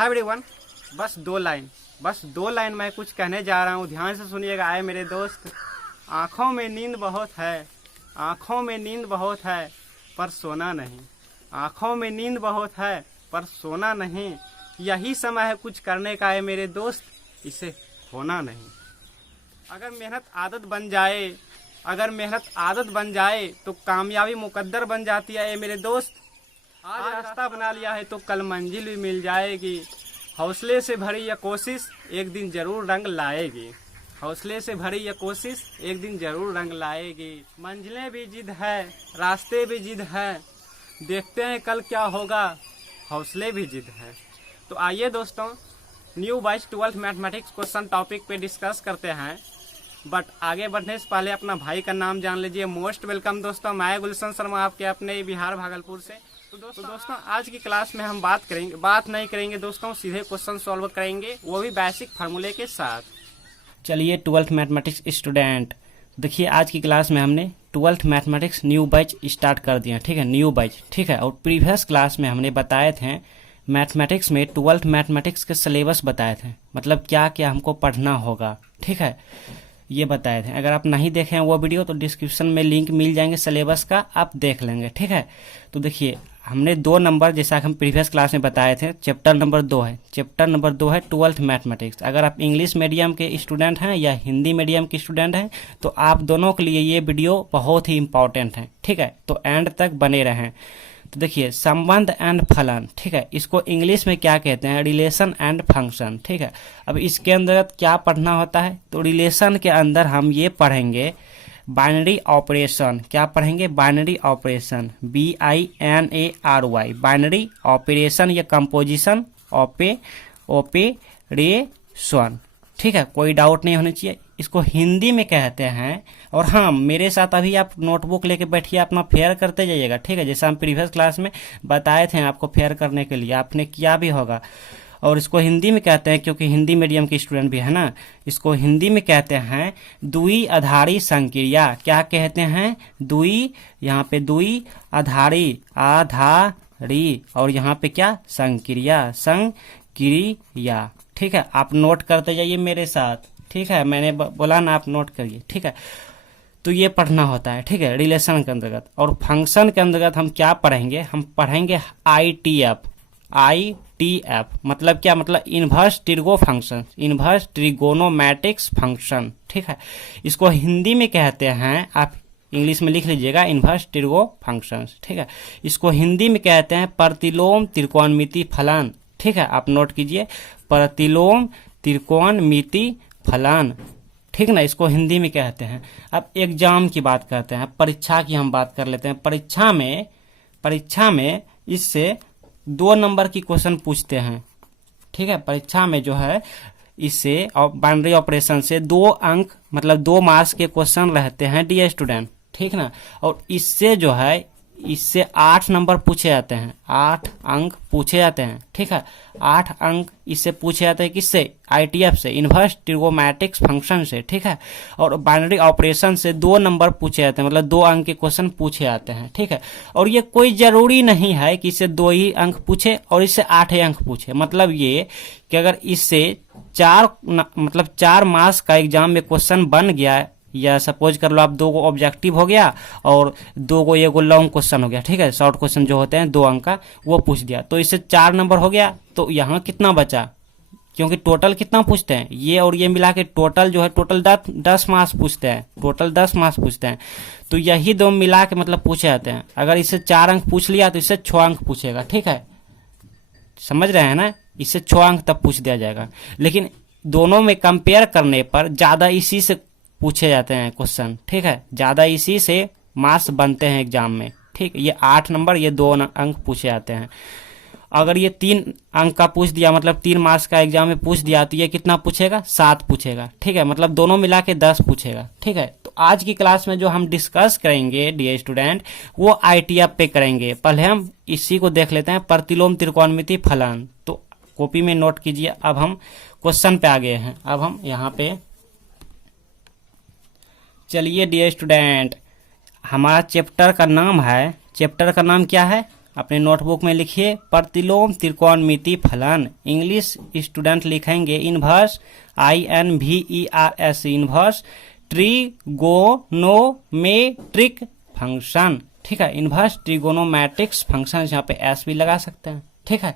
Hi everyone, बस दो line मैं कुछ कहने जा रहा हूँ, ध्यान से सुनिएगा। आए मेरे दोस्त, आँखों में नींद बहुत है, आँखों में नींद बहुत है पर सोना नहीं, आँखों में नींद बहुत है पर सोना नहीं। यही समय है कुछ करने का है मेरे दोस्त, इसे खोना नहीं। अगर मेहनत आदत बन जाए तो कामयाबी मुकद्दर बन जाती है मेरे दोस्त। आज रास्ता बना लिया है तो कल मंजिल भी मिल जाएगी। हौसले से भरी यह कोशिश एक दिन जरूर रंग लाएगी, हौसले से भरी यह कोशिश एक दिन जरूर रंग लाएगी। मंजिलें भी जिद है, रास्ते भी जिद है, देखते हैं कल क्या होगा, हौसले भी जिद है। तो आइए दोस्तों, new batch 12th mathematics question topic पे डिस्कस करते हैं। बट आगे बढ़ने से पहले अपना भाई का नाम जान लीजिए। मोस्ट वेलकम दोस्तों, मैं गुलशन शर्मा आपके अपने बिहार भागलपुर से। तो दोस्तों आज की क्लास में हम बात नहीं करेंगे दोस्तों, सीधे क्वेश्चन सॉल्व करेंगे, वो भी बेसिक फार्मूले के साथ। चलिए 12th मैथमेटिक्स स्टूडेंट, देखिए आज की क्लास में हमने 12th mathematics new batch start कर दिया, ठीक है, न्यू बैच, ठीक है। और प्रीवियस क्लास में हमने बताए थे मैथमेटिक्स में 12th मैथमेटिक्स के सिलेबस बताए थे, मतलब क्या क्या हमको पढ़ना होगा, ठीक है, ये बताए थे। अगर आप नहीं देखे हैं वो वीडियो तो डिस्क्रिप्शन में लिंक मिल जाएंगे सिलेबस का, आप देख लेंगे, ठीक है। तो देखिए हमने 2 नंबर, जैसा कि हम प्रीवियस क्लास में बताए थे, चैप्टर नंबर 2 है, चैप्टर नंबर 2 है 12th मैथमेटिक्स। अगर आप इंग्लिश मीडियम के स्टूडेंट हैं या हिंदी मीडियम के स्टूडेंट हैं तो आप दोनों के लिए ये वीडियो बहुत ही इंपॉर्टेंट है, ठीक है। तो एंड तक बने रहें। तो देखिए संबंध एंड फलन, ठीक है, इसको इंग्लिश में क्या कहते हैं, रिलेशन एंड फंक्शन, ठीक है। अब इसके अंतर्गत क्या पढ़ना होता है, तो रिलेशन के अंदर हम ये पढ़ेंगे बाइनरी ऑपरेशन। क्या पढ़ेंगे, binary operation, BINARY, binary operation या कंपोजिशन ऑपरेशन, ठीक है, कोई डाउट नहीं होनी चाहिए। इसको हिंदी में कहते हैं, और हाँ मेरे साथ अभी आप नोटबुक लेके बैठिए, अपना फेयर करते जाइएगा, ठीक है। जैसा हम प्रीवियस क्लास में बताए थे आपको फेयर करने के लिए, आपने किया भी होगा। और इसको हिंदी में कहते हैं, क्योंकि हिंदी मीडियम के स्टूडेंट भी है ना, इसको हिंदी में कहते हैं द्विआधारी संक्रिया। क्या कहते हैं, यहाँ पे द्विआधारी, आधारी, और यहाँ पे क्या, संक्रिया, ठीक है। आप नोट करते जाइए मेरे साथ, ठीक है, मैंने बोला ना, आप नोट करिए, ठीक है। तो ये पढ़ना होता है, ठीक है, रिलेशन के अंतर्गत। और फंक्शन के अंतर्गत हम क्या पढ़ेंगे, हम पढ़ेंगे ITF, मतलब क्या, मतलब inverse trigo function, inverse trigonometrics function, ठीक है। इसको हिंदी में कहते हैं, आप इंग्लिश में लिख लीजिएगा, इन्वर्स ट्रिगो फंक्शन, ठीक है। इसको हिंदी में कहते हैं प्रतिलोम त्रिकोणमिति फलन, ठीक है, आप नोट कीजिए, प्रतिलोम त्रिकोणमिति फलन, ठीक ना, इसको हिंदी में कहते हैं। अब एग्जाम की बात करते हैं, परीक्षा की हम बात कर लेते हैं। परीक्षा में इससे 2 नंबर की क्वेश्चन पूछते हैं, ठीक है। परीक्षा में जो है इससे बाइनरी ऑपरेशन से 2 अंक, मतलब 2 मार्क्स के क्वेश्चन रहते हैं डियर स्टूडेंट, ठीक ना। और इससे जो है, इससे 8 नंबर पूछे जाते हैं, 8 अंक पूछे जाते हैं, ठीक है। 8 अंक इससे पूछे जाते हैं, किससे, ITF से, इन्वर्स ट्रिगोनोमेट्रिक्स फंक्शन से, ठीक है। और बाइनरी ऑपरेशन से 2 नंबर पूछे जाते हैं, मतलब 2 अंक के क्वेश्चन पूछे जाते हैं, ठीक है। और ये कोई जरूरी नहीं है कि इससे 2 ही अंक पूछे और इससे 8 ही अंक पूछे, मतलब ये कि अगर इससे 4 मार्क्स का एग्जाम में क्वेश्चन बन गया, या सपोज कर लो आप 2 को ऑब्जेक्टिव हो गया और 2 को ये लॉन्ग क्वेश्चन हो गया, ठीक है, शॉर्ट क्वेश्चन जो होते हैं 2 अंक का, वो पूछ दिया, तो इससे 4 नंबर हो गया। तो यहाँ कितना बचा, क्योंकि टोटल कितना पूछते हैं, ये और ये मिला के टोटल जो है, टोटल 10 मार्क्स पूछते हैं, टोटल 10 मार्क्स पूछते हैं। तो यही 2 मिला के मतलब पूछे जाते हैं। अगर इससे 4 अंक पूछ लिया तो इससे 6 अंक पूछेगा, ठीक है, समझ रहे हैं ना, इससे 6 अंक तब पूछ दिया जाएगा। लेकिन दोनों में कंपेयर करने पर ज्यादा इसी से पूछे जाते हैं क्वेश्चन, ठीक है, ज्यादा इसी से मार्क्स बनते हैं एग्जाम में, ठीक। ये 8 नंबर, ये 2 अंक पूछे जाते हैं। अगर ये 3 अंक का पूछ दिया, मतलब 3 मार्क्स का एग्जाम में पूछ दिया, तो ये कितना पूछेगा, 7 पूछेगा, ठीक है, मतलब दोनों मिला के 10 पूछेगा, ठीक है। तो आज की क्लास में जो हम डिस्कस करेंगे डियर स्टूडेंट, वो ITF पे करेंगे। पहले हम इसी को देख लेते हैं, प्रतिलोम त्रिकोणमिति फलन। तो कॉपी में नोट कीजिए। अब हम क्वेश्चन पे आ गए हैं। अब हम यहाँ पे चलिए डियर स्टूडेंट, हमारा चैप्टर का नाम है, चैप्टर का नाम क्या है, अपने नोटबुक में लिखिए प्रतिलोम त्रिकोणमिति फलन। इंग्लिश स्टूडेंट लिखेंगे inverse INVERS inverse trigonometric function. ठीक है, इनवर्स ट्रिगोनोमेट्रिक्स फंक्शन, यहाँ पे एस भी लगा सकते हैं। ठीक है,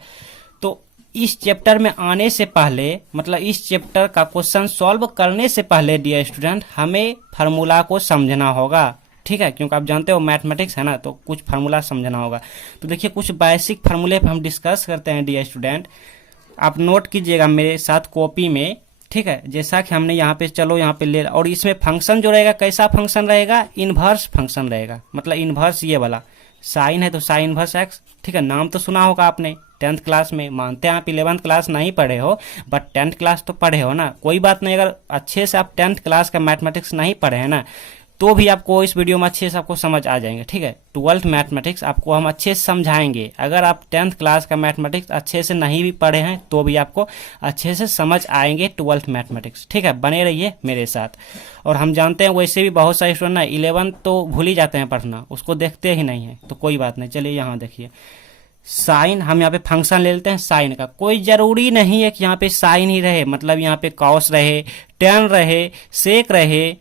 तो इस चैप्टर में आने से पहले, मतलब इस चैप्टर का क्वेश्चन सॉल्व करने से पहले डियर स्टूडेंट, हमें फार्मूला को समझना होगा। ठीक है, क्योंकि आप जानते हो मैथमेटिक्स है ना, तो कुछ फार्मूला समझना होगा। तो देखिए कुछ बेसिक फार्मूले पे हम डिस्कस करते हैं डियर स्टूडेंट। आप नोट कीजिएगा मेरे साथ कॉपी में। ठीक है, जैसा कि हमने यहाँ पे, चलो यहाँ पे ले, और इसमें फंक्शन जो रहेगा कैसा फंक्शन रहेगा, इनवर्स फंक्शन रहेगा। मतलब इनवर्स ये वाला साइन है तो साइन इनवर्स एक्स। ठीक है, नाम तो सुना होगा आपने 10th क्लास में। मानते हैं आप 11th क्लास नहीं पढ़े हो, बट 10th क्लास तो पढ़े हो ना। कोई बात नहीं, अगर अच्छे से आप 10th क्लास का मैथमेटिक्स नहीं पढ़े हैं ना, तो भी आपको इस वीडियो में अच्छे से आपको समझ आ जाएंगे। ठीक है, 12th मैथमेटिक्स आपको हम अच्छे से समझाएंगे। अगर आप 10th क्लास का मैथमेटिक्स अच्छे से नहीं भी पढ़े हैं तो भी आपको अच्छे से समझ आएंगे 12th मैथमेटिक्स। ठीक है, बने रहिए मेरे साथ। और हम जानते हैं वैसे भी बहुत सारे स्टूडेंट ना 11th तो भूल ही जाते हैं पढ़ना, उसको देखते ही नहीं है, तो कोई बात नहीं। चलिए यहाँ देखिए साइन, हम यहाँ पे फंक्शन ले लेते हैं साइन का। कोई जरूरी नहीं है कि यहाँ पे साइन ही रहे, मतलब यहाँ पे कॉस रहे, टेन रहे, सेक रहे।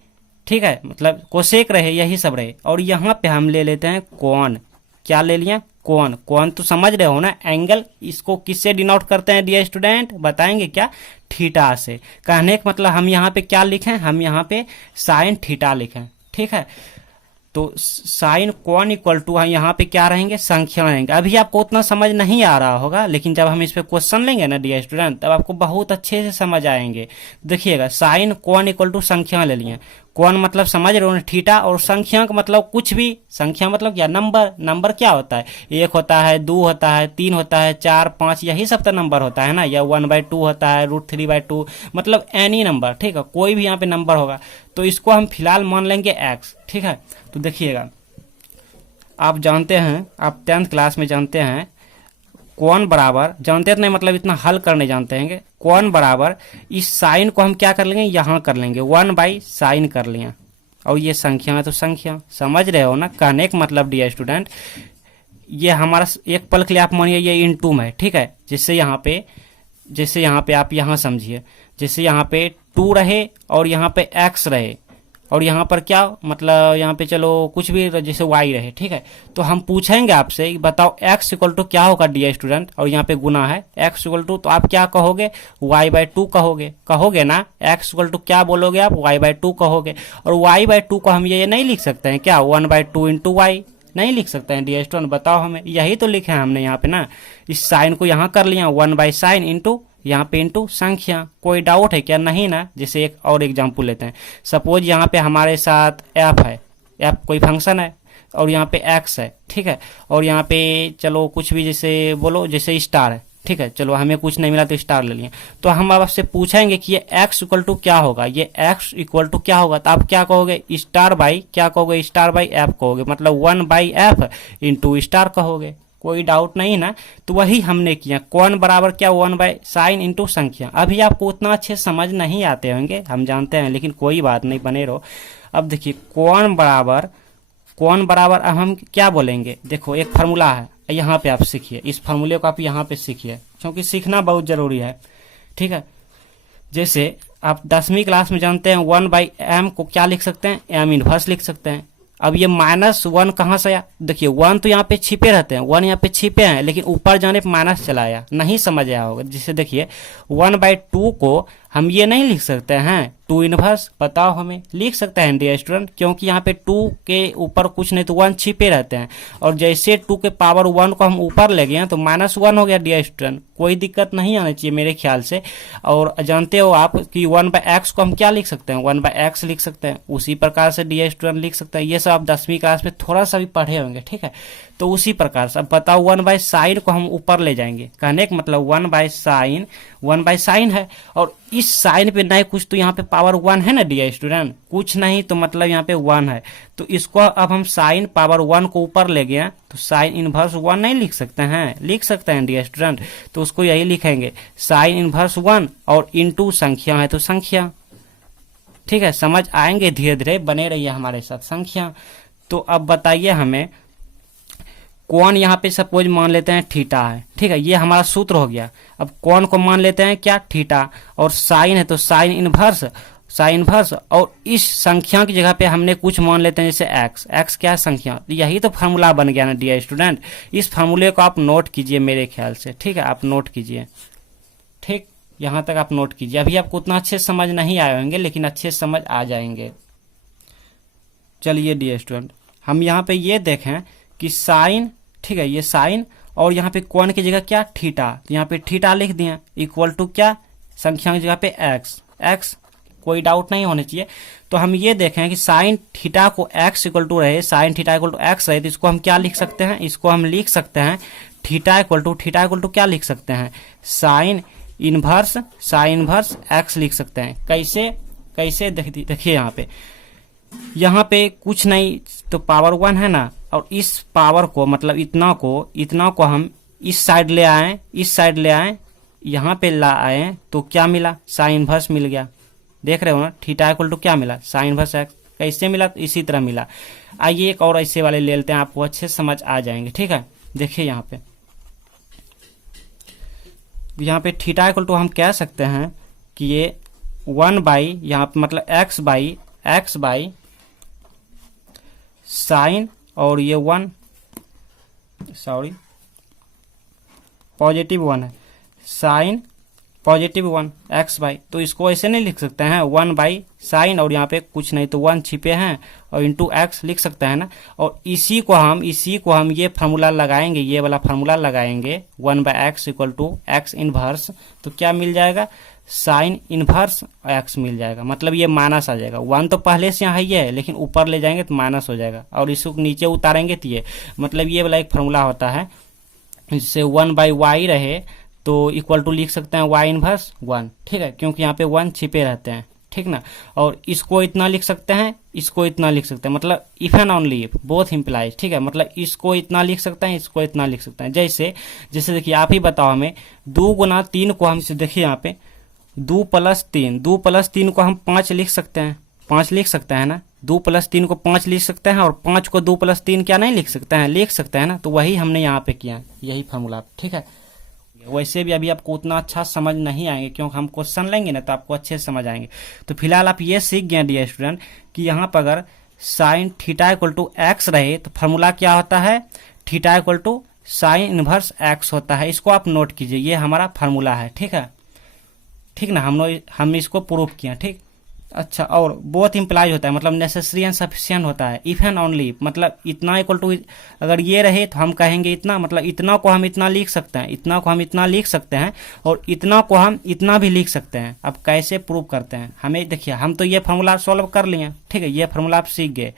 ठीक है, मतलब कोसेक रहे, यही सब रहे। और यहाँ पे हम ले लेते हैं कोण। क्या ले लिया, कोण। कोण तो समझ रहे हो ना, एंगल। इसको किससे डिनोट करते हैं डियर स्टूडेंट, बताएंगे क्या, थीटा से। कहने का मतलब हम यहाँ पे क्या लिखें, हम यहाँ पे साइन थीटा लिखें। ठीक है, तो साइन कोण इक्वल टू यहाँ पे क्या रहेंगे, संख्या रहेंगे। अभी आपको उतना समझ नहीं आ रहा होगा, लेकिन जब हम इस पे क्वेश्चन लेंगे ना डियर स्टूडेंट, तब आपको बहुत अच्छे से समझ आएंगे। देखिएगा साइन कोण इक्वल टू संख्या ले लिए। कोण मतलब समझ रहे हो थीटा, और संख्या का मतलब कुछ भी। संख्या मतलब क्या, नंबर। नंबर क्या होता है, 1 होता है, 2 होता है, 3 होता है, 4, 5, यही सब तो नंबर होता है ना। या 1/2 होता है, √3/2, मतलब एनी नंबर। ठीक है, कोई भी यहाँ पे नंबर होगा। तो इसको हम फिलहाल मान लेंगे एक्स। ठीक है, तो देखिएगा आप जानते हैं, आप 10th क्लास में जानते हैं कोण बराबर, जानते नहीं मतलब इतना हल करने जानते हैं। कोण बराबर इस साइन को हम क्या कर लेंगे, यहाँ कर लेंगे 1/sin कर लिया। और ये संख्या है तो संख्या, समझ रहे हो ना। कहने का मतलब डियर स्टूडेंट, ये हमारा एक पल के लिए आप मानिए ये इनटू में है। ठीक है, जैसे यहाँ पे आप यहाँ समझिए, जैसे यहाँ पे 2 रहे और यहाँ पे x रहे, और यहाँ पर क्या, मतलब यहाँ पे चलो कुछ भी जैसे y रहे। ठीक है, तो हम पूछेंगे आपसे कि बताओ x इक्वल टू क्या होगा डियर स्टूडेंट, और यहाँ पे गुना है x इक्वल टू, तो आप क्या कहोगे, y/2 कहोगे ना। x इक्वल टू क्या बोलोगे आप, y/2 कहोगे। और y/2 को हम ये नहीं लिख सकते हैं क्या, 1/2 इंटू y, नहीं लिख सकते हैं डियर स्टूडेंट, बताओ हमें। यही तो लिखे हैं हमने यहाँ पे ना, इस साइन को यहाँ कर लिया 1/sin इंटू यहाँ पे इंटू संख्या। कोई डाउट है क्या, नहीं ना। जैसे एक और एग्जांपल लेते हैं, सपोज यहाँ पे हमारे साथ f है, f कोई फंक्शन है, और यहाँ पे x है। ठीक है, और यहाँ पे चलो कुछ भी जैसे बोलो, जैसे स्टार है। ठीक है, चलो हमें कुछ नहीं मिला तो स्टार ले लिए। तो हम आपसे पूछेंगे कि ये x इक्वल टू क्या होगा, ये x इक्वल टू क्या होगा, तो आप क्या कहोगे, स्टार बाई क्या कहोगे, स्टार बाई f कहोगे, मतलब 1/f इंटू स्टार कहोगे। कोई डाउट नहीं ना। तो वही हमने किया, कोण बराबर क्या, 1/sin इंटू संख्या। अभी आपको उतना अच्छे समझ नहीं आते होंगे, हम जानते हैं, लेकिन कोई बात नहीं, बने रहो। अब देखिए कोण बराबर अब हम क्या बोलेंगे, देखो एक फार्मूला है, यहाँ पे आप सीखिए, इस फार्मूले को आप यहाँ पे सीखिए, क्योंकि सीखना बहुत जरूरी है। ठीक है, जैसे आप 10वीं क्लास में जानते हैं 1/m को क्या लिख सकते हैं, m इनवर्स लिख सकते हैं। अब ये -1 कहाँ से आया, देखिए 1 तो यहाँ पे छिपे रहते हैं, 1 यहाँ पे छिपे हैं, लेकिन ऊपर जाने पे माइनस चला आया, नहीं समझ आया होगा। जिसे देखिए 1/2 को हम ये नहीं लिख सकते हैं 2 इनवर्स, बताओ हमें, लिख सकते हैं डियर स्टूडेंट, क्योंकि यहाँ पे 2 के ऊपर कुछ नहीं तो 1 छिपे रहते हैं। और जैसे 2 के पावर 1 को हम ऊपर ले गए तो -1 हो गया डियर स्टूडेंट, कोई दिक्कत नहीं आनी चाहिए मेरे ख्याल से। और जानते हो आप कि 1/x को हम क्या लिख सकते हैं, 1/x लिख सकते हैं। उसी प्रकार से डियर स्टूडेंट लिख सकते हैं, ये सब आप 10वीं क्लास में थोड़ा सा भी पढ़े होंगे। ठीक है, तो उसी प्रकार से अब बताओ 1/sin को हम ऊपर ले जाएंगे, कहने का मतलब 1/sin है, और इस साइन पे नहीं कुछ तो यहाँ पे पावर 1 है ना डियर स्टूडेंट, कुछ नहीं तो मतलब यहाँ पे 1 है। तो इसको अब हम साइन पावर 1 को ऊपर ले गए तो साइन इनवर्स 1 नहीं लिख सकते हैं, लिख सकते हैं डियर स्टूडेंट। तो उसको यही लिखेंगे साइन इनवर्स 1 और इंटू संख्या है तो संख्या। ठीक है, समझ आएंगे धीरे धीरे, बने रहिए हमारे साथ। संख्या तो अब बताइए हमें कोण यहाँ पे सपोज मान लेते हैं थीटा है, ठीक है, ये हमारा सूत्र हो गया। अब कोण को मान लेते हैं क्या, थीटा, और साइन है तो साइन इनवर्स, और इस संख्या की जगह पे हमने कुछ मान लेते हैं जैसे एक्स क्या है, संख्या। यही तो फार्मूला बन गया ना डियर स्टूडेंट। इस फार्मूले को आप नोट कीजिए मेरे ख्याल से, ठीक है, आप नोट कीजिए, ठीक, यहाँ तक आप नोट कीजिए। अभी आपको उतना अच्छे समझ नहीं आए होंगे लेकिन अच्छे समझ आ जाएंगे। चलिए डियर स्टूडेंट, हम यहाँ पे ये देखें कि साइन, ठीक है, ये साइन, और यहाँ पे कोण की जगह क्या, थीटा, तो यहाँ पे थीटा लिख दिया इक्वल टू क्या, संख्या की जगह पे एक्स, कोई डाउट नहीं होने चाहिए। तो हम ये देखें कि साइन थीटा को एक्स इक्वल टू रहे, sine theta equal to x रहे, तो इसको हम क्या लिख सकते हैं, इसको हम लिख सकते हैं थीटा इक्वल टू क्या लिख सकते हैं, साइन इनवर्स एक्स लिख सकते हैं। कैसे देखिए यहाँ पे कुछ नहीं तो पावर 1 है ना, और इस पावर को मतलब इतना को हम इस साइड ले आए, यहाँ पे ला आए तो क्या मिला, साइन इनवर्स मिल गया। देख रहे हो ना, थीटा इक्वल टू क्या मिला, साइन इनवर्स एक्स। कैसे मिला, तो इसी तरह मिला। आइए एक और ऐसे वाले ले लेते हैं, आपको अच्छे समझ आ जाएंगे, ठीक है। देखिए यहाँ पे थीटा इक्वल टू हम कह सकते हैं कि ये 1 बाई, यहाँ पे मतलब एक्स बाई साइन, और ये 1 पॉजिटिव 1 है, साइन पॉजिटिव 1 एक्स बाई, तो इसको ऐसे नहीं लिख सकते हैं 1 बाई साइन, और यहाँ पे कुछ नहीं तो 1 छिपे हैं, और इंटू एक्स लिख सकते हैं ना। और इसी को हम ये फार्मूला लगाएंगे, ये वाला फार्मूला लगाएंगे 1 by x equal to x inverse, तो क्या मिल जाएगा, साइन इनवर्स एक्स मिल जाएगा। मतलब ये माइनस आ जाएगा, 1 तो पहले से यहाँ ही है लेकिन ऊपर ले जाएंगे तो माइनस हो जाएगा, और इसको नीचे उतारेंगे तो ये मतलब ये वाला एक फार्मूला होता है, जिससे 1 बाई वाई रहे तो इक्वल टू लिख सकते हैं वाई इनवर्स 1, ठीक है, क्योंकि यहाँ पे 1 छिपे रहते हैं, ठीक ना। और इसको इतना लिख सकते हैं, इसको इतना लिख सकते हैं, मतलब if and only if both implies, ठीक है, मतलब इसको इतना लिख सकते हैं, इसको इतना लिख सकते हैं। जैसे देखिए आप ही बताओ हमें, 2 गुना 3 को हम देखिए यहाँ पे 2 प्लस 3 को हम 5 लिख सकते हैं, 5 लिख सकते हैं ना, 2 प्लस 3 को 5 लिख सकते हैं, और 5 को 2 प्लस 3 क्या नहीं लिख सकते हैं, लिख सकते हैं ना। तो वही हमने यहाँ पे किया, यही फार्मूला, ठीक है। वैसे भी अभी आपको उतना अच्छा समझ नहीं आएंगे, क्योंकि हम क्वेश्चन लेंगे ना तो आपको अच्छे से समझ आएंगे। तो फिलहाल आप ये सीख गए डियर स्टूडेंट कि यहाँ पर अगर sine theta equal to x रहे तो फार्मूला क्या होता है, theta equal to sine inverse x होता है। इसको आप नोट कीजिए, ये हमारा फार्मूला है, ठीक है, ठीक ना। हम इसको प्रूव किया, ठीक। अच्छा, और बोथ इम्प्लाइज होता है, मतलब नेसेसरी एंड सफिशिएंट होता है, इफ एंड ओनली, मतलब इतना इक्वल टू, अगर ये रहे तो हम कहेंगे इतना, मतलब इतना को हम इतना लिख सकते हैं, इतना को हम इतना लिख सकते हैं, और इतना को हम इतना भी लिख सकते हैं। अब कैसे प्रूव करते हैं, हमें देखिए, हम तो ये फार्मूला सॉल्व कर लिए, ठीक है, ये फार्मूला आप सीख गए,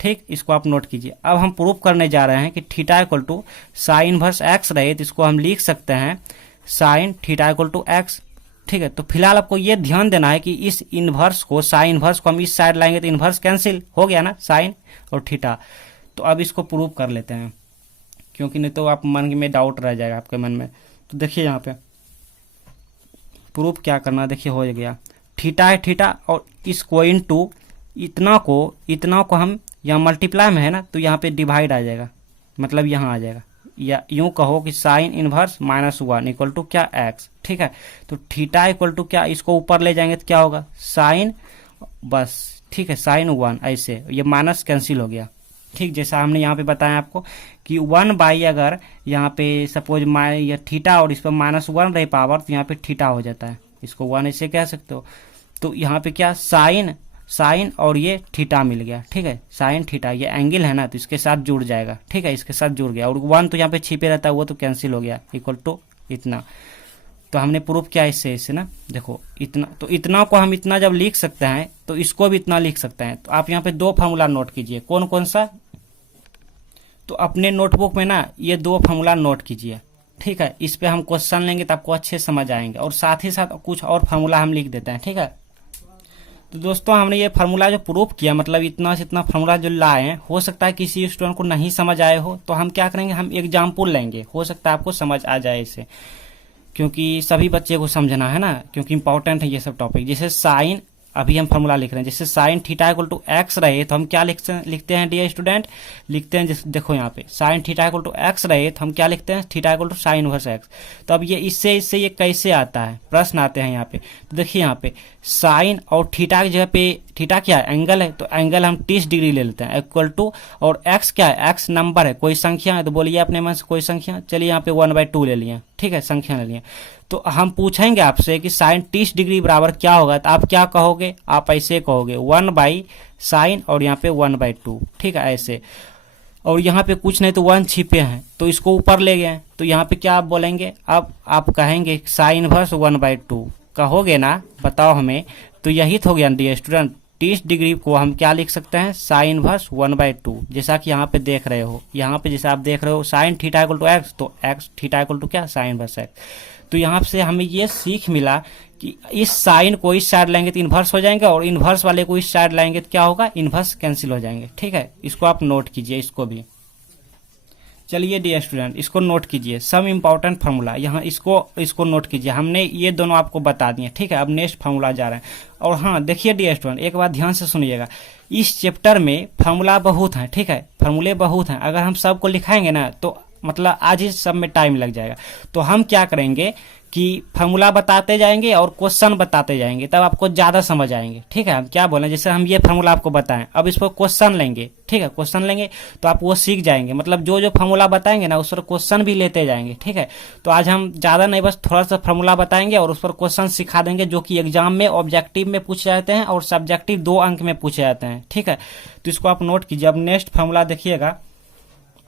ठीक, इसको आप नोट कीजिए। अब हम प्रूव करने जा रहे हैं कि theta equal to sine inverse x रहे तो इसको हम लिख सकते हैं sine theta equal to x, ठीक है। तो फिलहाल आपको ये ध्यान देना है कि इस इनवर्स को, साइन इनवर्स को हम इस साइड लाएंगे तो इनवर्स कैंसिल हो गया ना, साइन और थीटा। तो अब इसको प्रूव कर लेते हैं, क्योंकि नहीं तो आप मन में डाउट रह जाएगा आपके मन में। तो देखिए यहाँ पे प्रूफ क्या करना, देखिए हो गया, थीटा है थीटा, और इसको इनटू इतना को हम यहाँ मल्टीप्लाई में है ना, तो यहाँ पे डिवाइड आ जाएगा, मतलब यहाँ आ जाएगा, या यूं कहो कि साइन इनवर्स -1 इक्वल टू क्या, एक्स, ठीक है। तो थीटा इक्वल टू क्या, इसको ऊपर ले जाएंगे तो क्या होगा, साइन, बस, ठीक है, साइन 1, ऐसे ये माइनस कैंसिल हो गया, ठीक। जैसा हमने यहाँ पे बताया आपको कि 1 बाई, अगर यहाँ पे सपोज या थीटा और इस पर -1 रहे पावर, तो यहाँ पे थीटा हो जाता है, इसको 1 ऐसे कह सकते हो। तो यहाँ पे क्या, साइन और ये थीटा मिल गया, ठीक है, साइन थीटा, ये एंगल है ना तो इसके साथ जुड़ जाएगा, ठीक है, इसके साथ जुड़ गया, और 1 तो यहाँ पे छिपे रहता है, वो तो कैंसिल हो गया, इक्वल टू इतना। तो हमने प्रूफ किया इससे ना, देखो इतना, तो इतना को हम इतना जब लिख सकते हैं तो इसको भी इतना लिख सकते हैं। तो आप यहाँ पे 2 फार्मूला नोट कीजिए, कौन कौन सा, तो अपने नोटबुक में ना ये 2 फार्मूला नोट कीजिए, ठीक है। इस पे हम क्वेश्चन लेंगे तो आपको अच्छे समझ आएंगे, और साथ ही साथ कुछ और फार्मूला हम लिख देते हैं, ठीक है। तो दोस्तों हमने ये फार्मूला जो प्रूफ किया, मतलब इतना से इतना फार्मूला जो लाए हैं, हो सकता है किसी स्टूडेंट को नहीं समझ आए हो, तो हम क्या करेंगे, हम एग्जाम्पल लेंगे, हो सकता है आपको समझ आ जाए इसे, क्योंकि सभी बच्चे को समझना है ना, क्योंकि इंपॉर्टेंट है ये सब टॉपिक। जैसे साइन अभी हम फॉर्मूला लिख रहे हैं। जैसे sine theta equal to x रहे तो हम क्या लिखते हैं डियर स्टूडेंट, लिखते हैं जैसे देखो यहाँ पे sine theta equal to x रहे तो हम क्या लिखते हैं, theta equal to sine inverse x. तो अब ये इससे ये कैसे आता है, प्रश्न आते हैं यहाँ पे। तो देखिए यहाँ पे साइन और थीटा की जगह पे, थीटा क्या है, एंगल है, तो एंगल हम 30 डिग्री ले लेते हैं इक्वल टू, और एक्स क्या है, एक्स नंबर है, कोई संख्या है, तो बोलिए अपने मन से कोई संख्या। चलिए यहाँ पे 1/2 ले लिया, ठीक है, संख्या ले लिया। तो हम पूछेंगे आपसे कि साइन 30 डिग्री बराबर क्या होगा, तो आप क्या कहोगे, आप ऐसे कहोगे 1/sin और यहाँ पे 1/2, ठीक है, ऐसे। और यहाँ पे कुछ नहीं तो 1 छिपे हैं तो इसको ऊपर ले गए, तो यहाँ पे क्या आप बोलेंगे, अब आप कहेंगे साइन इनवर्स 1/2 कहोगे ना, बताओ हमें। तो यही तो हो गया डियर स्टूडेंट, 30 डिग्री को हम क्या लिख सकते हैं, साइन इनवर्स 1/2, जैसा कि यहाँ पे देख रहे हो। यहाँ पे जैसा आप देख रहे हो sine theta equal to x, तो एक्स थीटा इक्वल टू क्या, साइन इनवर्स एक्स। तो यहाँ से हमें ये सीख मिला कि इस साइन को इस साइड लाएंगे तो इन्वर्स हो जाएंगे, और इन्वर्स वाले को इस साइड लाएंगे तो क्या होगा, इन्वर्स कैंसिल हो जाएंगे, ठीक है। इसको आप नोट कीजिए, इसको भी। चलिए डियर स्टूडेंट, इसको नोट कीजिए, सम इम्पॉर्टेंट फार्मूला, यहाँ इसको नोट कीजिए। हमने ये दोनों आपको बता दिए, ठीक है। अब नेक्स्ट फार्मूला जा रहे हैं। और हाँ देखिए डियर स्टूडेंट, एक बात ध्यान से सुनिएगा, इस चैप्टर में फार्मूला बहुत हैं, ठीक है, फार्मूले बहुत हैं। अगर हम सबको लिखाएंगे ना तो मतलब आज ही सब में टाइम लग जाएगा। तो हम क्या करेंगे कि फार्मूला बताते जाएंगे और क्वेश्चन बताते जाएंगे, तब आपको ज्यादा समझ आएंगे, ठीक है। हम क्या बोलें, जैसे हम ये फार्मूला आपको बताएं, अब इस पर क्वेश्चन लेंगे, ठीक है, क्वेश्चन लेंगे तो आप वो सीख जाएंगे। मतलब जो जो फार्मूला बताएंगे ना उस पर क्वेश्चन भी लेते जाएंगे, ठीक है। तो आज हम ज्यादा नहीं, बस थोड़ा सा फार्मूला बताएंगे और उस पर क्वेश्चन सिखा देंगे, जो कि एग्जाम में ऑब्जेक्टिव में पूछे जाते हैं और सब्जेक्टिव 2 अंक में पूछे जाते हैं, ठीक है। तो इसको आप नोट कीजिए। अब नेक्स्ट फार्मूला देखिएगा,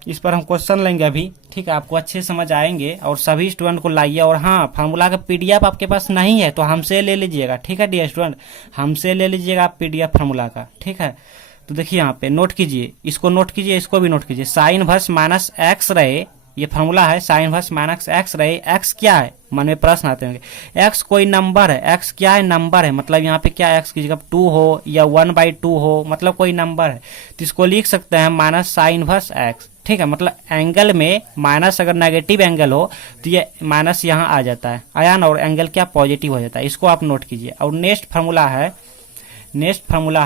इस पर हम क्वेश्चन लेंगे अभी, ठीक है, आपको अच्छे समझ आएंगे। और सभी स्टूडेंट को लाइए। और हाँ, फार्मूला का पीडीएफ आपके पास नहीं है तो हमसे ले लीजिएगा, ठीक है डियर स्टूडेंट, हमसे ले लीजिएगा आप पीडीएफ फार्मूला का, ठीक है। तो देखिए यहाँ पे नोट कीजिए, इसको नोट कीजिए, इसको भी नोट कीजिए। साइन इनवर्स माइनस एक्स रहे, ये फार्मूला है, साइन इनवर्स माइनस एक्स रहे, एक्स क्या है, मन में प्रश्न आते होंगे, एक्स कोई नंबर है, एक्स क्या है, नंबर है, मतलब यहाँ पे क्या एक्स की जगह 2 हो या 1/2 हो, मतलब कोई नंबर है, तो इसको लिख सकते हैं माइनस साइन इनवर्स एक्स, ठीक है। मतलब एंगल में माइनस अगर नेगेटिव एंगल हो तो ये माइनस यहाँ आ जाता है, आया ना, और एंगल क्या पॉजिटिव हो जाता है, इसको आप नोट कीजिए। और नेक्स्ट फार्मूला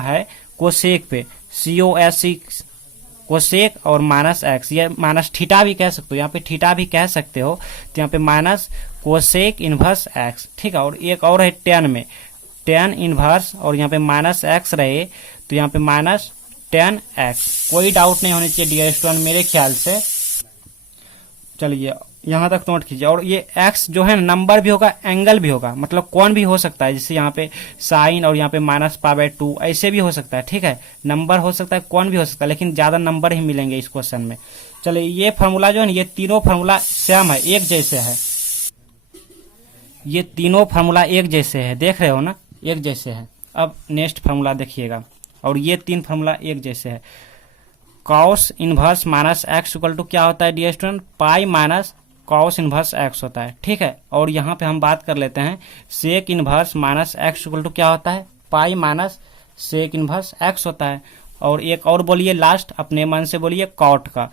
है कोसेक पे, COSEC, कोसेक और माइनस एक्स, ये माइनस थीटा भी कह सकते हो, यहाँ पे थीटा भी कह सकते हो, तो यहाँ पे माइनस कोसेक इनवर्स एक्स, ठीक है। और एक और है टेन में, टेन इनवर्स, और यहाँ पे माइनस एक्स रहे तो यहाँ पे माइनस टेन एक्स। कोई डाउट नहीं होनी चाहिए डियर स्टूडेंट मेरे ख्याल से। चलिए यहाँ तक नोट कीजिए। और ये एक्स जो है नंबर भी होगा, एंगल भी होगा, मतलब कौन भी हो सकता है, जैसे यहाँ पे साइन और यहाँ पे माइनस π/2 ऐसे भी हो सकता है, ठीक है। नंबर हो सकता है, कौन भी हो सकता है, लेकिन ज्यादा नंबर ही मिलेंगे इस क्वेश्चन में। चलिए ये फार्मूला जो है ये तीनों फार्मूला सेम है, एक जैसे है, ये तीनों फार्मूला एक जैसे है, देख रहे हो ना, एक जैसे है। अब नेक्स्ट फार्मूला देखिएगा, और ये 3 फार्मूला एक जैसे है। Cos inverse minus x equal to क्या होता है dear student, pi minus cos inverse x होता है, ठीक है। और यहाँ पे हम बात कर लेते हैं sec inverse minus x equal to क्या होता है, pi minus sec inverse x होता है। और एक और बोलिए लास्ट, अपने मन से बोलिए कॉट का,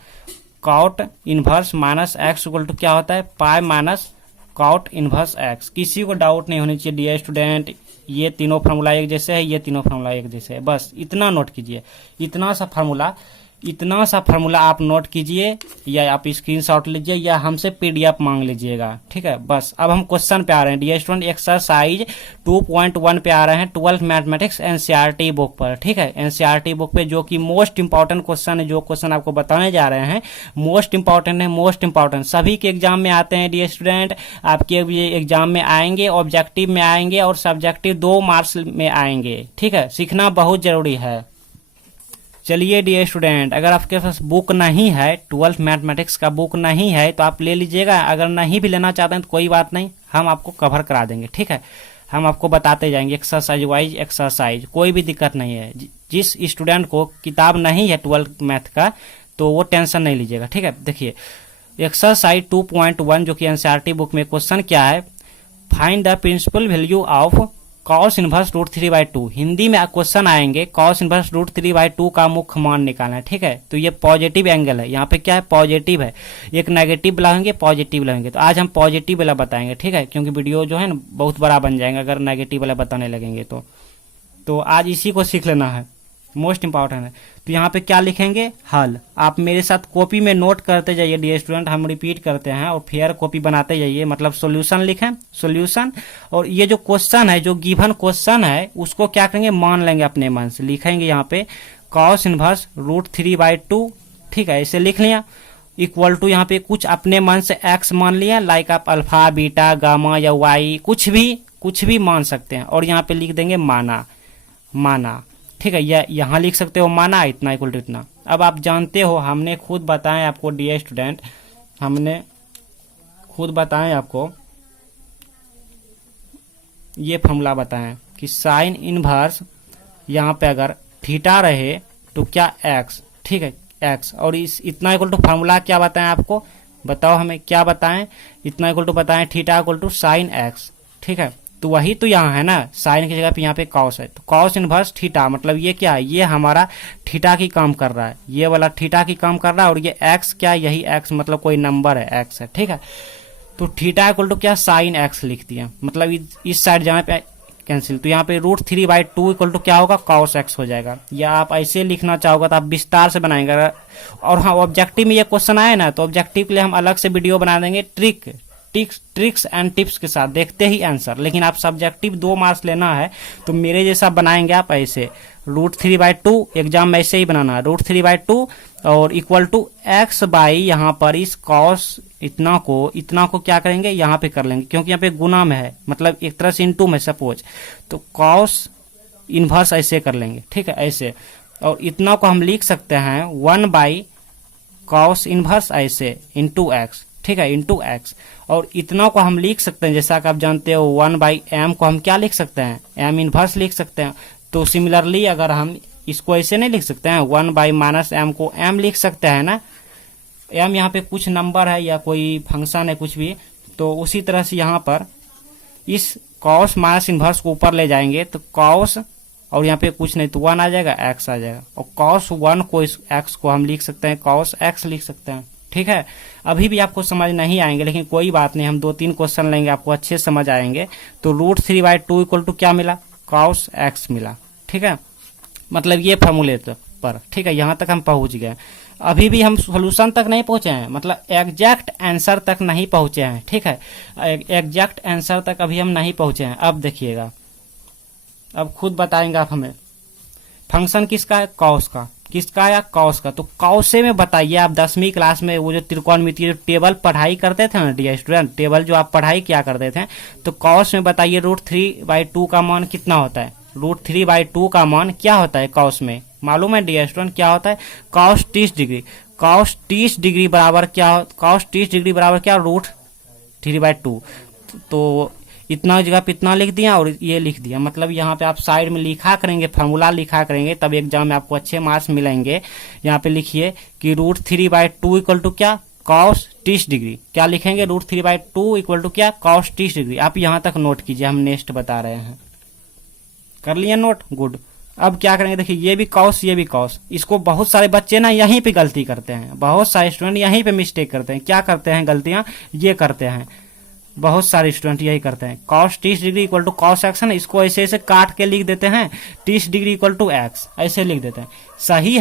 cot inverse minus x equal to क्या होता है, pi minus cot inverse x. किसी को डाउट नहीं होनी चाहिए डियर स्टूडेंट, ये तीनों फार्मूला एक जैसे है, ये तीनों फार्मूला एक जैसे है, बस इतना नोट कीजिए। इतना सा फार्मूला आप नोट कीजिए, या आप स्क्रीनशॉट लीजिए, या हमसे पीडीएफ मांग लीजिएगा, ठीक है। बस अब हम क्वेश्चन पे आ रहे हैं डियर स्टूडेंट, एक्सरसाइज 2.1 पे आ रहे हैं, 12th मैथमेटिक्स एनसीईआरटी बुक पर, ठीक है। एनसीईआरटी बुक पे जो कि मोस्ट इंपॉर्टेंट क्वेश्चन है, जो क्वेश्चन आपको बताने जा रहे हैं मोस्ट इंपॉर्टेंट है, मोस्ट इंपॉर्टेंट सभी के एग्जाम में आते हैं डियर स्टूडेंट, आपके एग्जाम में आएंगे, ऑब्जेक्टिव में आएंगे और सब्जेक्टिव 2 मार्क्स में आएंगे, ठीक है। सीखना बहुत जरूरी है। चलिए डियर स्टूडेंट, अगर आपके पास बुक नहीं है, 12th मैथमेटिक्स का बुक नहीं है तो आप ले लीजिएगा, अगर नहीं भी लेना चाहते हैं तो कोई बात नहीं, हम आपको कवर करा देंगे, ठीक है। हम आपको बताते जाएंगे एक्सरसाइज वाइज एक्सरसाइज, कोई भी दिक्कत नहीं है। जिस स्टूडेंट को किताब नहीं है 12th मैथ का तो वो टेंशन नहीं लीजिएगा, ठीक है। देखिए एक्सरसाइज 2.1 जो कि एनसीईआरटी बुक में क्वेश्चन क्या है, find the principal value of cos inverse √3/2। Hindi में क्वेश्चन आएंगे, कॉस इनवर्स √3/2 का मुख्य मान निकालना है, ठीक है। तो ये पॉजिटिव एंगल है, यहाँ पे क्या है, पॉजिटिव है, एक नेगेटिव लगाएंगे, पॉजिटिव लगाएंगे। तो आज हम पॉजिटिव वाला बताएंगे, ठीक है, क्योंकि वीडियो जो है ना बहुत बड़ा बन जाएगा अगर नेगेटिव वाला बताने लगेंगे तो। तो आज इसी को सीख लेना है, मोस्ट इंपॉर्टेंट है। तो यहाँ पे क्या लिखेंगे, हल। आप मेरे साथ कॉपी में नोट करते जाइए डियर स्टूडेंट, हम रिपीट करते हैं और फेयर कॉपी बनाते जाइए, मतलब सॉल्यूशन लिखें, सॉल्यूशन। और ये जो क्वेश्चन है, जो गिवन क्वेश्चन है, उसको क्या करेंगे, मान लेंगे अपने मन से। लिखेंगे यहाँ पे cos इनवर्स √3/2, ठीक है, ऐसे लिख लिया। इक्वल टू यहाँ पे कुछ अपने मन से x मान लिया, लाइक आप अल्फा, बीटा, गामा या y, कुछ भी मान सकते हैं। और यहाँ पे लिख देंगे माना, ठीक है, या यहाँ लिख सकते हो माना इतना इक्वल टू इतना। अब आप जानते हो, हमने खुद बताएं आपको डियर स्टूडेंट, हमने खुद बताएं आपको, ये फॉर्मूला बताएं कि साइन इनवर्स यहाँ पे अगर थीटा रहे तो क्या x, ठीक है, x। और इस इतना इक्वल टू फार्मूला क्या बताएं आपको, बताओ हमें क्या बताएं, इतना इक्वल टू बताएं theta equal to sine x, ठीक है। तो वही तो यहाँ है ना, साइन की जगह पे यहाँ पे कॉस है, तो कॉस इनवर्स थीटा, मतलब ये क्या है, ये हमारा थीटा की काम कर रहा है, ये वाला थीटा की काम कर रहा है। और ये x क्या है, यही x मतलब कोई नंबर है, x है, ठीक है। तो थीटा इक्वल टू क्या, साइन x लिख दिया, मतलब इस साइड जहाँ पे कैंसिल, तो यहाँ पे √3/2 इक्वल टू क्या होगा, कॉस x हो जाएगा। या आप ऐसे लिखना चाहोगे तो आप विस्तार से बनाएंगे। और हाँ, ऑब्जेक्टिव में ये क्वेश्चन आए ना, तो ऑब्जेक्टिव के लिए हम अलग से वीडियो बना देंगे, ट्रिक्स एंड टिप्स के साथ, देखते ही आंसर। लेकिन आप सब्जेक्टिव 2 मार्क्स लेना है तो मेरे जैसा बनाएंगे आप ऐसे, √3/2 एग्जाम में ऐसे ही बनाना है, √3/2 और इक्वल टू x बाई यहाँ पर इस कॉस इतना को क्या करेंगे, यहाँ पे कर लेंगे, क्योंकि यहाँ पे गुना में है, मतलब एक तरह से इनटू में सपोज, तो कॉस इनवर्स ऐसे कर लेंगे, ठीक है, ऐसे। और इतना को हम लिख सकते हैं 1/cos इनवर्स ऐसे इंटू x, ठीक है, इंटू x। और इतना को हम लिख सकते हैं, जैसा कि आप जानते हो 1/m को हम क्या लिख सकते हैं, m इनवर्स लिख सकते हैं। तो सिमिलरली अगर हम इसको ऐसे नहीं लिख सकते हैं, 1/-m को m लिख सकते हैं ना, m यहाँ पे कुछ नंबर है या कोई फंक्शन है कुछ भी, तो उसी तरह से यहाँ पर इस cos माइनस इनवर्स को ऊपर ले जाएंगे तो cos, और यहाँ पे कुछ नहीं तो 1 आ जाएगा, x आ जाएगा। और cos 1 को, इस x को हम लिख सकते हैं cos x लिख सकते हैं, ठीक है। अभी भी आपको समझ नहीं आएंगे, लेकिन कोई बात नहीं, हम 2-3 क्वेश्चन लेंगे, आपको अच्छे समझ आएंगे। तो √3/2 इक्वल टू क्या मिला, cos x मिला, ठीक है, मतलब ये फॉर्मूले पर, ठीक है, यहाँ तक हम पहुंच गए। अभी भी हम सॉल्यूशन तक नहीं पहुंचे हैं, मतलब एग्जैक्ट आंसर तक नहीं पहुंचे हैं, ठीक है, एग्जैक्ट आंसर तक अभी हम नहीं पहुंचे हैं। अब देखिएगा, अब खुद बताएंगे आप हमें, फंक्शन किसका है, कॉस का, किसका या कॉस का। तो कॉसे में बताइए, आप 10वीं क्लास में वो जो त्रिकोणमितीय जो टेबल पढ़ाई करते थे ना डियर स्टूडेंट, टेबल जो आप पढ़ाई किया करते थे, तो कॉस में बताइए √3/2 का मान कितना होता है, √3/2 का मान क्या होता है कॉस में, मालूम है डियर स्टूडेंट क्या होता है, cos 30 डिग्री, cos 30 डिग्री बराबर क्या, cos 30 डिग्री बराबर क्या, √3/2। तो इतना जगह पे इतना लिख दिया और ये लिख दिया, मतलब यहाँ पे आप साइड में लिखा करेंगे, फार्मूला लिखा करेंगे, तब एग्जाम में आपको अच्छे मार्क्स मिलेंगे। यहाँ पे लिखिए कि √3/2 इक्वल टू क्या, cos 30 डिग्री, क्या लिखेंगे, √3/2 इक्वल टू क्या, cos 30 डिग्री। आप यहाँ तक नोट कीजिए, हम नेक्स्ट बता रहे हैं, कर लिए नोट, गुड। अब क्या करेंगे, देखिए ये भी cos, ये भी cos, इसको बहुत सारे बच्चे ना यहीं पे गलती करते हैं, बहुत सारे स्टूडेंट यहीं पे मिस्टेक करते हैं। क्या करते हैं गलतियां, ये करते हैं, बहुत सारे स्टूडेंट यही करते हैं, cos 30 degree equal to cos x है ना, इसको ऐसे ऐसे काट के लिख देते हैं, 30 डिग्री इक्वल टू x ऐसे लिख देते हैं। सही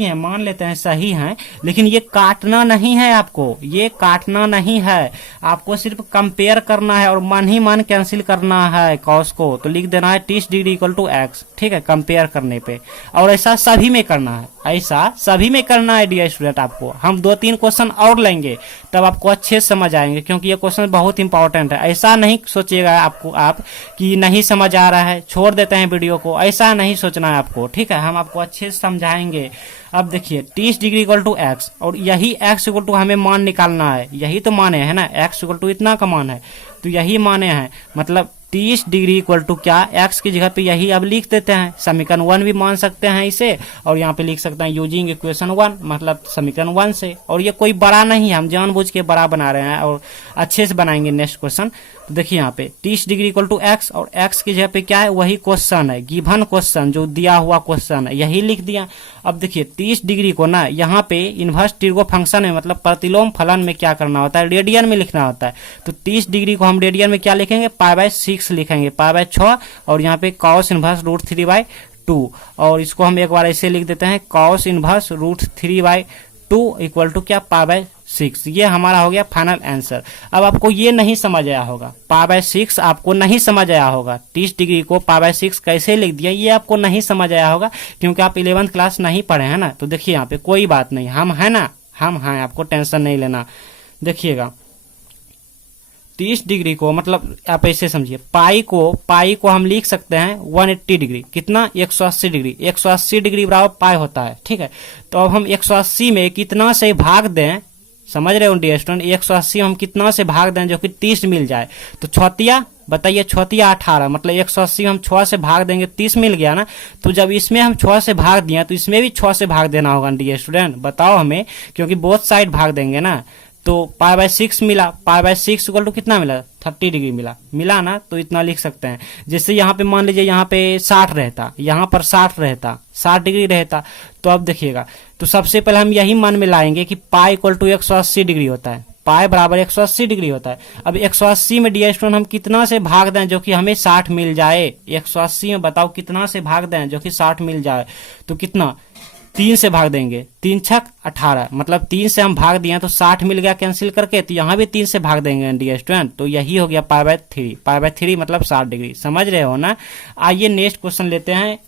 है, मान लेते हैं सही है, लेकिन ये काटना नहीं है आपको, ये काटना नहीं है, आपको सिर्फ कंपेयर करना है और मन ही मन कैंसिल करना है cos को। तो लिख देना है 30 डिग्री इक्वल टू x, ठीक है, कंपेयर करने पे। और ऐसा सभी में करना है, ऐसा सभी में करना है डियर स्टूडेंट। आपको हम 2-3 क्वेश्चन और लेंगे, तब आपको अच्छे समझ आएंगे, क्योंकि ये क्वेश्चन बहुत इंपॉर्टेंट है। ऐसा नहीं सोचिएगा आप कि नहीं समझ आ रहा है, छोड़ देते हैं वीडियो को, ऐसा नहीं सोचना है आपको, ठीक है, हम आपको अच्छे से समझाएंगे। अब देखिए 30 डिग्री इक्वल टू x, और यही x इक्वल टू हमें मान निकालना है, यही तो माने है ना, x इक्वल टू इतना का मान है, तो यही माने हैं, मतलब 30 डिग्री इक्वल टू क्या, x की जगह पे यही अब लिख देते हैं, समीकरण 1 भी मान सकते हैं इसे, और यहाँ पे लिख सकते हैं यूजिंग इक्वेशन 1, मतलब समीकरण 1 से। और ये कोई बड़ा नहीं है, हम जानबूझ के बड़ा बना रहे हैं और अच्छे से बनाएंगे नेक्स्ट क्वेश्चन। तो देखिए यहाँ पे 30 डिग्री इक्वल टू एक्स, और एक्स की जगह पे क्या है, वही क्वेश्चन है, गिवन क्वेश्चन जो दिया हुआ क्वेश्चन है, यही लिख दिया। अब देखिए 30 डिग्री को ना यहाँ पे इनवर्स टिर्गो फंक्शन में मतलब प्रतिलोम फलन में क्या करना होता है, रेडियन में लिखना होता है। तो 30 डिग्री को हम रेडियन में क्या लिखेंगे, π/6 लिखेंगे, π/6, और यहाँ पे cos इनवर्स √3/2, और इसको हम एक बार ऐसे लिख देते हैं, cos इनवर्स √3/2 इक्वल टू क्या, π/6। ये हमारा हो गया फाइनल आंसर। अब आपको ये नहीं समझ आया होगा, π/6 आपको नहीं समझ आया होगा, 30 डिग्री को π/6 कैसे लिख दिया ये आपको नहीं समझ आया होगा, क्योंकि आप 11th क्लास नहीं पढ़े हैं ना। तो देखिए यहाँ पे कोई बात नहीं, हम है ना, हम हैं, आपको टेंशन नहीं लेना। देखिएगा 30 डिग्री को मतलब आप ऐसे समझिए, पाई को हम लिख सकते हैं 180 डिग्री, कितना, 180 डिग्री, 180 डिग्री बराबर पाई होता है, ठीक है। तो अब हम 180 में कितना से भाग दें, समझ रहे हो डियर स्टूडेंट, 180 हम कितना से भाग दें जो कि 30 मिल जाए। तो छतिया बताइए, छतिया 18, मतलब 180 हम 6 से भाग देंगे, 30 मिल गया ना। तो जब इसमें हम 6 से भाग दिया तो इसमें भी 6 से भाग देना होगा डियर स्टूडेंट, बताओ हमें, क्योंकि बोथ साइड भाग देंगे ना। तो π/6 मिला, π/6 इक्वल टू कितना मिला, 30 डिग्री मिला ना। तो इतना लिख सकते हैं। जैसे यहाँ पे मान लीजिए यहाँ पे 60 रहता, यहाँ पर 60 रहता, 60 डिग्री रहता, तो अब देखिएगा, तो सबसे पहले हम यही मन में लाएंगे कि पाई इक्वल टू 180 डिग्री होता है, पाई बराबर 180 डिग्री होता है। अब 180 में डियर स्टूडेंट हम कितना से भाग दें जो कि हमें 60 मिल जाए, 180 में बताओ कितना से भाग दें जो कि 60 मिल जाए। तो कितना, 3 से भाग देंगे, 3 छक 18, मतलब 3 से हम भाग दिए तो 60 मिल गया कैंसिल करके, तो यहाँ भी 3 से भाग देंगे डियर स्टूडेंट। तो यही हो गया π/3, π/3 मतलब 60 डिग्री, समझ रहे हो ना। आइए नेक्स्ट क्वेश्चन लेते हैं।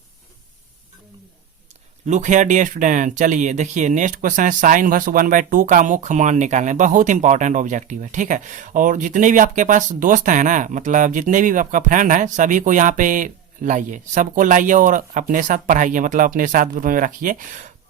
लुक हियर डियर स्टूडेंट, चलिए देखिए नेक्स्ट क्वेश्चन है, साइन इनवर्स 1/2 का मुख्य मान निकालना है। बहुत इंपॉर्टेंट ऑब्जेक्टिव है, ठीक है। और जितने भी आपके पास दोस्त हैं ना, मतलब जितने भी आपका फ्रेंड है, सभी को यहाँ पे लाइए, सबको लाइए और अपने साथ पढ़ाइए, मतलब अपने साथ ग्रुप में रखिए,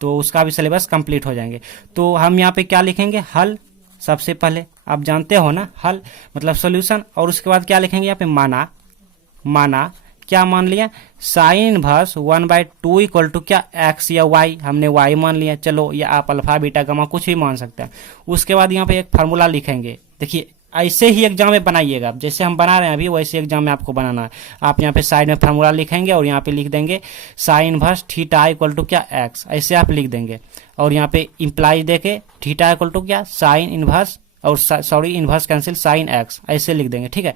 तो उसका भी सिलेबस कंप्लीट हो जाएंगे। तो हम यहाँ पे क्या लिखेंगे, हल, सबसे पहले आप जानते हो ना, हल मतलब सॉल्यूशन, और उसके बाद क्या लिखेंगे यहाँ पे, माना क्या मान लिया, साइन इनवर्स 1/2 इक्वल टू क्या, एक्स या वाई, हमने वाई मान लिया, चलो, या आप अल्फा बीटा गामा कुछ भी मान सकते हैं। उसके बाद यहाँ पे एक फार्मूला लिखेंगे, देखिए ऐसे ही एग्जाम में बनाइएगा, जैसे हम बना रहे हैं अभी वैसे एग्जाम में आपको बनाना है। आप यहाँ पे साइड में फार्मूला लिखेंगे और यहाँ पे लिख देंगे sine inverse theta equal to क्या, एक्स, ऐसे आप लिख देंगे। और यहाँ पे इम्प्लाई देके थीटा इक्वल टू क्या, साइन इनवर्स, और sorry inverse cancel sine x, ऐसे लिख देंगे, ठीक है।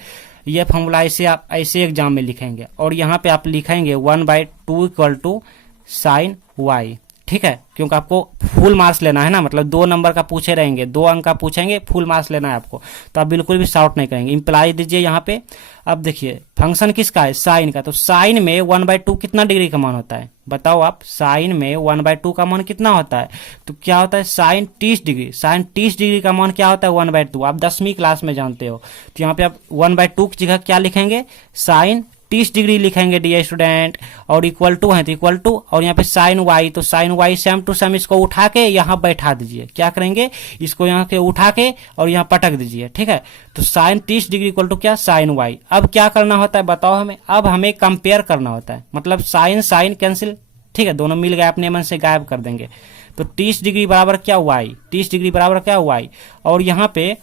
ये फार्मूला ऐसे आप ऐसे एग्जाम में लिखेंगे। और यहाँ पे आप लिखेंगे 1/2 इक्वल टू साइन वाई, ठीक है, क्योंकि आपको फुल मार्क्स लेना है ना, मतलब 2 नंबर का पूछे रहेंगे, 2 अंक का पूछेंगे, फुल मार्क्स लेना है आपको, तो आप बिल्कुल भी शार्ट नहीं करेंगे। इम्प्लाई दीजिए यहाँ पे। अब देखिए फंक्शन किसका है, साइन का, तो साइन में 1/2 कितना डिग्री का मान होता है, बताओ आप, साइन में 1/2 का मान कितना होता है, तो क्या होता है, साइन 30 डिग्री, साइन 30 डिग्री का मान क्या होता है, 1/2, आप 10वीं क्लास में जानते हो। तो यहाँ पे आप 1/2 की जगह क्या लिखेंगे, साइन 30 डिग्री लिखेंगे डियर स्टूडेंट, और इक्वल टू है तो इक्वल टू, और यहाँ पे साइन वाई, तो sine y same to same, इसको उठा के यहाँ बैठा दीजिए, क्या करेंगे, इसको यहाँ के उठा के और यहाँ पटक दीजिए, ठीक है। तो साइन 30 डिग्री इक्वल टू क्या, साइन वाई। अब क्या करना होता है बताओ हमें, अब हमें कंपेयर करना होता है, मतलब साइन साइन कैंसिल, ठीक है, दोनों मिल गए, अपने मन से गायब कर देंगे। तो 30 डिग्री बराबर क्या, वाई, 30 डिग्री बराबर क्या, वाई। और यहाँ पे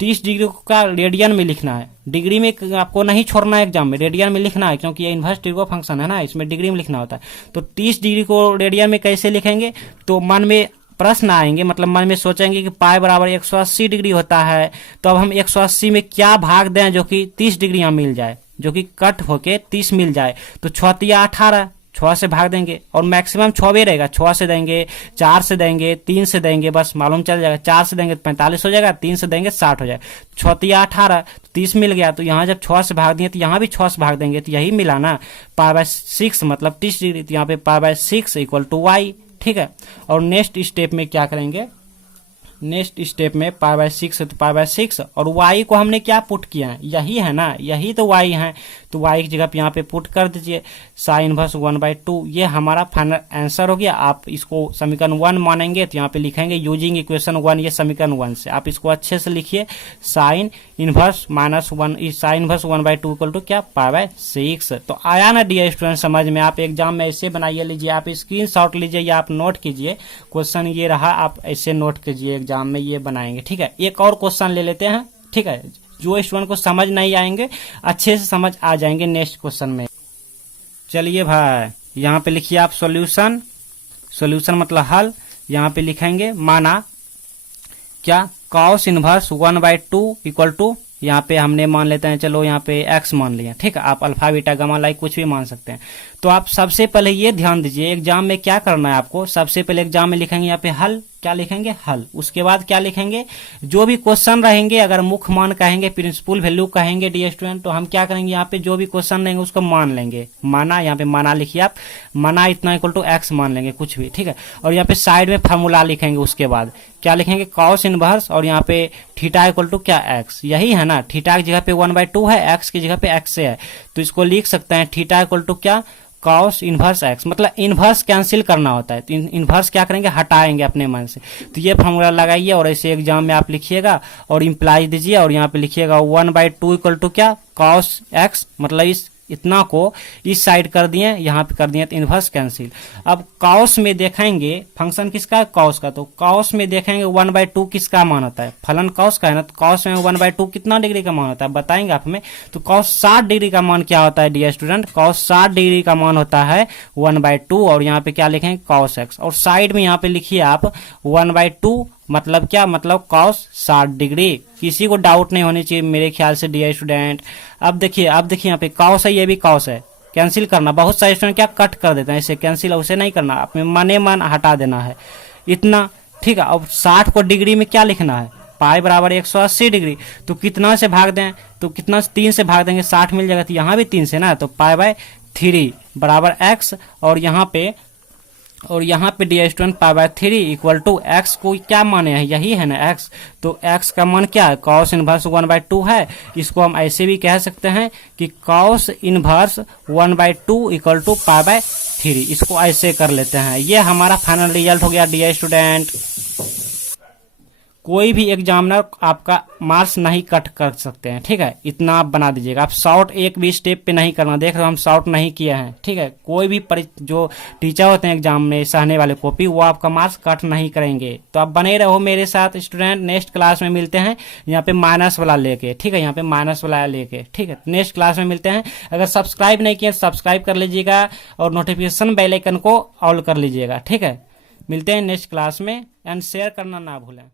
30 डिग्री का रेडियन में लिखना है, डिग्री में आपको नहीं छोड़ना है एग्जाम में, रेडियन में लिखना है, क्योंकि ये इनवर्स टिर्गो फंक्शन है ना, इसमें डिग्री में लिखना होता है। तो 30 डिग्री को रेडियन में कैसे लिखेंगे, तो मन में प्रश्न आएंगे, मतलब मन में सोचेंगे कि पाई बराबर 180 डिग्री होता है, तो अब हम 180 में क्या भाग दें जो कि 30 डिग्री यहाँ मिल जाए, जो कि कट होके 30 मिल जाए। तो 6 या 18, 6 से भाग देंगे, और मैक्सिमम 6 भी रहेगा, 6 से देंगे, 4 से देंगे, 3 से देंगे, बस मालूम चल जाएगा, 4 से देंगे तो 45 हो जाएगा, 3 से देंगे 60 हो जाएगा, 6 या 18, 30 मिल गया। तो यहाँ जब 6 से भाग दिए तो यहाँ भी 6 से भाग देंगे, तो यही मिला ना, π/6 मतलब 30 डिग्री, तो यहाँ पे π/6 इक्वल टू वाई, ठीक है। और नेक्स्ट स्टेप में क्या करेंगे, नेक्स्ट स्टेप में π/6 तो π/6, और y को हमने क्या पुट किया है, यही है ना, यही तो y है, तो y की जगह पे यहाँ पे पुट कर दीजिए साइन इनवर्स 1/2, ये हमारा फाइनल आंसर हो गया। आप इसको समीकरण 1 मानेंगे तो यहाँ पे लिखेंगे यूजिंग इक्वेशन 1, ये समीकरण 1 से आप इसको अच्छे से लिखिए, sine inverse -1, sine inverse 1/2 equal to क्या, π/6। तो आया ना डियर स्टूडेंट समझ में, आप एग्जाम में ऐसे बनाइए, लीजिए आप स्क्रीनशॉट लीजिए या आप नोट कीजिए, क्वेश्चन ये रहा, आप ऐसे नोट कीजिए, एग्जाम में ये बनाएंगे, ठीक है। एक और क्वेश्चन ले लेते हैं, ठीक है, जो स्टूडेंट को समझ नहीं आएंगे अच्छे से समझ आ जाएंगे नेक्स्ट क्वेश्चन में। चलिए भाई, यहाँ पे लिखिए आप सॉल्यूशन। सॉल्यूशन मतलब हल। यहाँ पे लिखेंगे माना क्या, कॉस इनवर्स 1/2 इक्वल टू, यहाँ पे हमने मान लेते हैं, चलो यहाँ पे x मान लिया, ठीक है। आप अल्फा बीटा गामा लाइक कुछ भी मान सकते हैं। तो आप सबसे पहले ये ध्यान दीजिए, एग्जाम में क्या करना है आपको, सबसे पहले एग्जाम में लिखेंगे यहाँ पे हल, क्या लिखेंगे हल। उसके बाद क्या लिखेंगे, जो भी क्वेश्चन रहेंगे, अगर मुख्य मान कहेंगे, प्रिंसिपल वैल्यू कहेंगे डियर स्टूडेंट, तो हम क्या करेंगे, यहाँ पे जो भी क्वेश्चन रहेंगे उसको मान लेंगे। माना, यहाँ पे माना लिखिए आप, माना इतना इक्वल टू x मान लेंगे कुछ भी, ठीक है। और यहाँ पे साइड में फार्मूला लिखेंगे। उसके बाद क्या लिखेंगे, कॉस इनवर्स, और यहाँ पे थीटा इक्वल टू क्या x, यही है ना। थीटा की जगह पे 1/2 है, x की जगह पे x से है, तो इसको लिख सकते हैं थीटा इक्वल टू क्या, कॉस इनवर्स x। मतलब इनवर्स कैंसिल करना होता है, तो इनवर्स क्या करेंगे, हटाएंगे अपने मन से। तो ये फॉर्मूला लगाइए और ऐसे एग्जाम में आप लिखिएगा और इम्प्लाई दीजिए, और यहाँ पे लिखिएगा 1/2 इक्वल टू क्या, कॉस x। मतलब इस इतना को इस साइड कर दिए, यहाँ पे कर दिए, तो इनवर्स कैंसिल। अब कॉस में देखेंगे फंक्शन किसका है, कॉस का, तो कॉस में देखेंगे 1/2 किसका मान होता है, फलन कॉस का है ना। तो कॉस में 1/2 कितना डिग्री का मान होता है बताएंगे आप हमें। तो कॉस 60 डिग्री का मान क्या होता है डियर स्टूडेंट, कॉस 60 डिग्री का मान होता है 1/2। और यहाँ पे क्या लिखेंगे, कॉस x, और साइड में यहाँ पे लिखिए आप 1/2 मतलब क्या, मतलब कॉस 60 डिग्री। किसी को डाउट नहीं होनी चाहिए मेरे ख्याल से डियर स्टूडेंट। अब देखिए यहाँ पे कॉस है, ये भी कॉस है, कैंसिल करना। बहुत सारे स्टूडेंट क्या कट कर देते हैं, इसे कैंसिल उसे नहीं करना, अपने मने मन हटा देना है इतना, ठीक है। अब 60 को डिग्री में क्या लिखना है, पाई बराबर 180 डिग्री। तो कितना से भाग दें, तो कितना, 3 से भाग देंगे 60 मिल जाएगा, तो यहाँ भी 3 से ना, तो पाई/3 बराबर x। और यहाँ पे dear student pi equal to x को क्या माने हैं, यही है ना x। तो x का मान क्या है, कॉस इनवर्स 1/2 है। इसको हम ऐसे भी कह सकते हैं कि कॉस इनवर्स 1/2 इक्वल टू पाई/3। इसको ऐसे कर लेते हैं। ये हमारा फाइनल रिजल्ट हो गया डियर स्टूडेंट। कोई भी एग्जामिनर आपका मार्क्स नहीं कट कर सकते हैं, ठीक है। इतना आप बना दीजिएगा। आप शॉर्ट एक भी स्टेप पे नहीं करना, देख रहे हो हम शॉर्ट नहीं किए हैं, ठीक है। कोई भी जो टीचर होते हैं एग्जाम में सहने वाले कॉपी, वो आपका मार्क्स कट नहीं करेंगे। तो आप बने रहो मेरे साथ स्टूडेंट। नेक्स्ट क्लास में मिलते हैं यहाँ पे माइनस वाला लेके, ठीक है, यहाँ पे माइनस वाला लेके, ठीक है। नेक्स्ट क्लास में मिलते हैं। अगर सब्सक्राइब नहीं किए सब्सक्राइब कर लीजिएगा और नोटिफिकेशन बेल आइकन को ऑल कर लीजिएगा, ठीक है। मिलते हैं नेक्स्ट क्लास में, एंड शेयर करना ना भूलें।